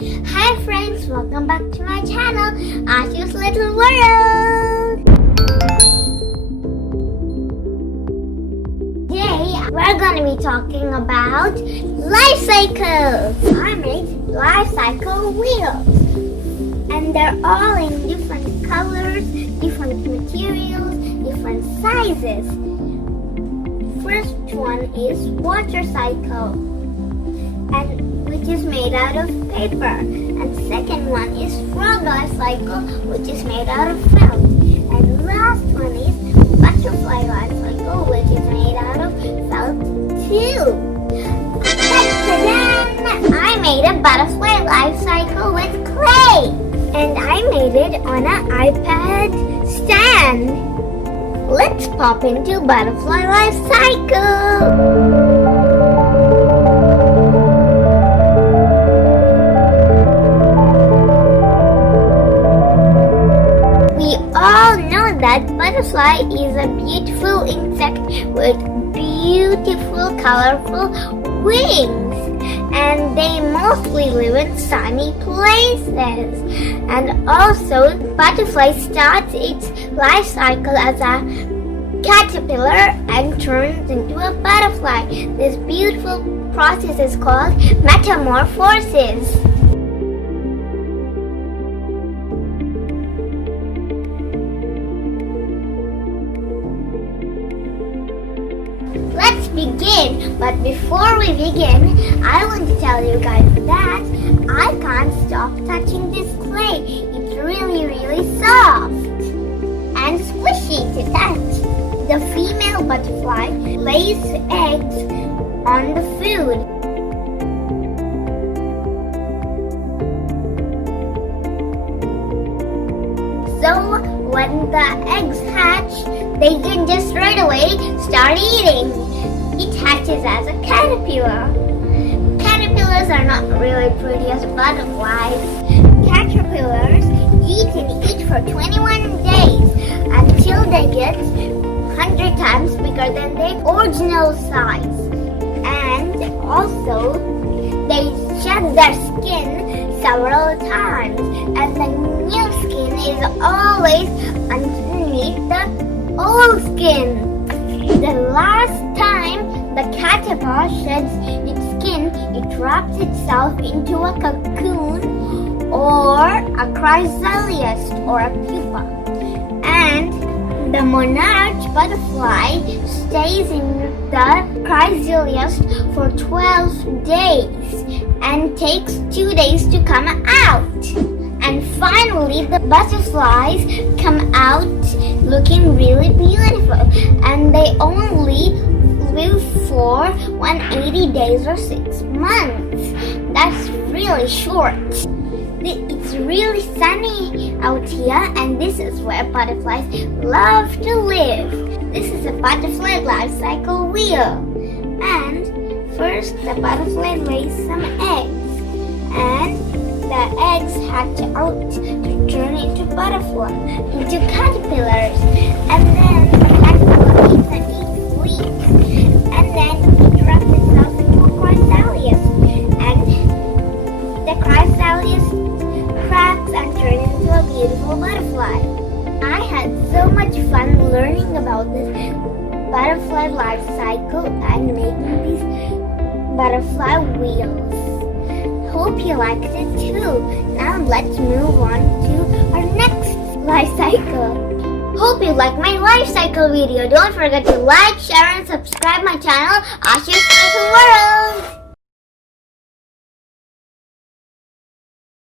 Hi friends, welcome back to my channel, Ashu's Little World. Today we're going to be talking about life cycles. I made life cycle wheels, and they're all in different colors, different materials, different sizes. First one is water cycle, and which is made out of paper, and second one is frog life cycle, which is made out of felt, and last one is butterfly life cycle, which is made out of felt too. Ta-da! I made a butterfly life cycle with clay, and I made it on an iPad stand. Let's pop into butterfly life cycle. That butterfly is a beautiful insect with beautiful, colorful wings, and they mostly live in sunny places. And also, butterfly starts its life cycle as a caterpillar and turns into a butterfly. This beautiful process is called metamorphosis. Let's begin, but before we begin, I want to tell you guys that I can't stop touching this clay. It's really soft and squishy to touch. The female butterfly lays eggs on the food. So when the eggs hatch, they can just right away start eating. It hatches as a caterpillar. Caterpillars are not really pretty as butterflies. Caterpillars eat and eat for 21 days until they get 100 times bigger than their original size. And also, they shed their skin several times, and the new skin is always underneath the old skin. The last time the caterpillar sheds its skin, it wraps itself into a cocoon or a chrysalis or a pupa. And the monarch butterfly stays in the chrysalis for 12 days and takes 2 days to come out. And finally, the butterflies come out looking really beautiful, and they only live for 180 days or 6 months. That's really short. It's really sunny out here, and this is where butterflies love to live. This is a butterfly life cycle wheel. And first, the butterfly lays some eggs, and the eggs hatch out to turn into into caterpillars, and then the caterpillar eats leaves, and then it wraps itself into a chrysalis, and the chrysalis cracks and turns into a beautiful butterfly. I had so much fun learning about this butterfly life cycle and making these butterfly wheels. Hope you liked it too. Now let's move on to our next life cycle. Hope you liked my life cycle video. Don't forget to like, share, and subscribe my channel, Ashu's Little World.